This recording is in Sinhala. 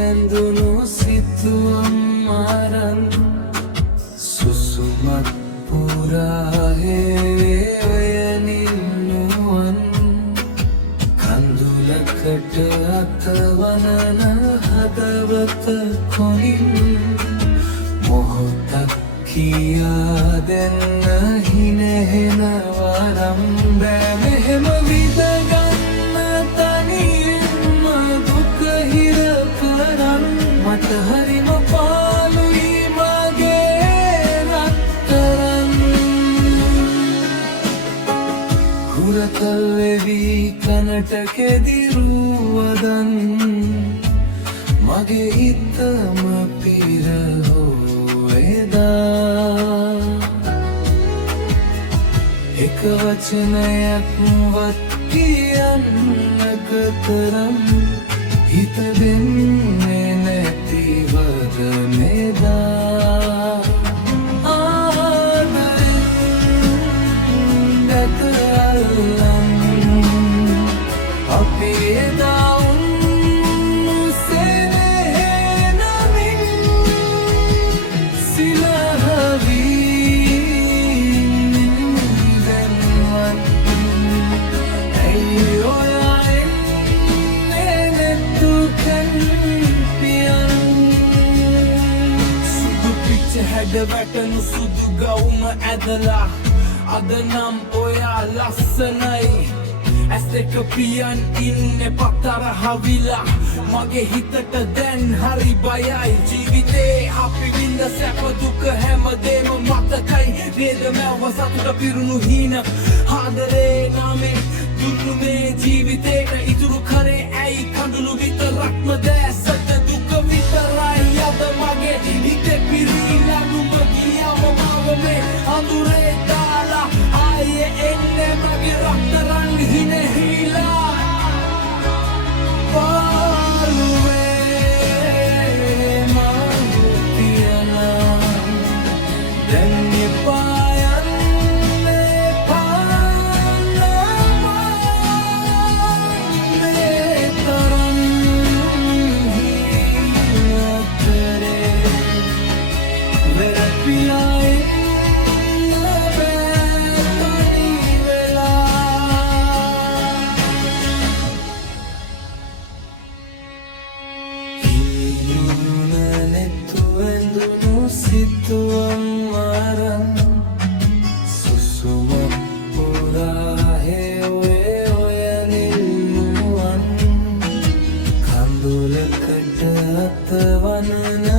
ඇඳුණු සිතුවම් අරන් සුසුමත් පුරාහේ ඔය නිල්නුවන් කඳුලකට අතවනන හදවත කොනින් මොහොතක් කියා දෙන්න හිනෙහෙන වරම් බෑ මෙහෙම විදගන්න තනියෙන්ම දුක හිර කරන් මට හරිම පාළුයි මගේ රත්තරන් හුරතල් වෙවි කනට කෙදිරුවදන් මගේ හිතම පිරහෝ එදා එක වචනයක්වත් කියන්න කතරම් හිත දෙන්නේ නැතිවද මෙදා ආදරෙන් දැක අල්ලන් අපි එදා හැඩ වැටනු සුදු ගවුම ඇදලා අද නම් ඔයා ලස්සනයි ඇස් දෙක පියන් ඉන්න පතරහවිලා මගේ හිතට දැන් හරි බයයි ජීවිතේ අපි විඳ සැප දුක හැමදේම මතකයි නේද මැව සතුට පිරුණු හීන ආදරේ නාමේ දුන්නු මේ ජීවිතේට ඉතුරු කරේ ඇයි කඳුළු විතරක්ම දැසට දුක විතරයි අද මගේ හිතේ පිරීලා නුඹ ගියම මාවමේ අඳුරේ දාලා ආයේ එන්නේ මගේ රත්තරන් හිනෙහිලා පාළුවේ මඟ තියලා දැන් එපා යන්නේ පාලම මේ තරම් හිතරේ වෙරපියායි සිතුවම් අරන් සුසුමක් පුරාහේ ඔය නිල්නුවන් කඳුලකට අතවනන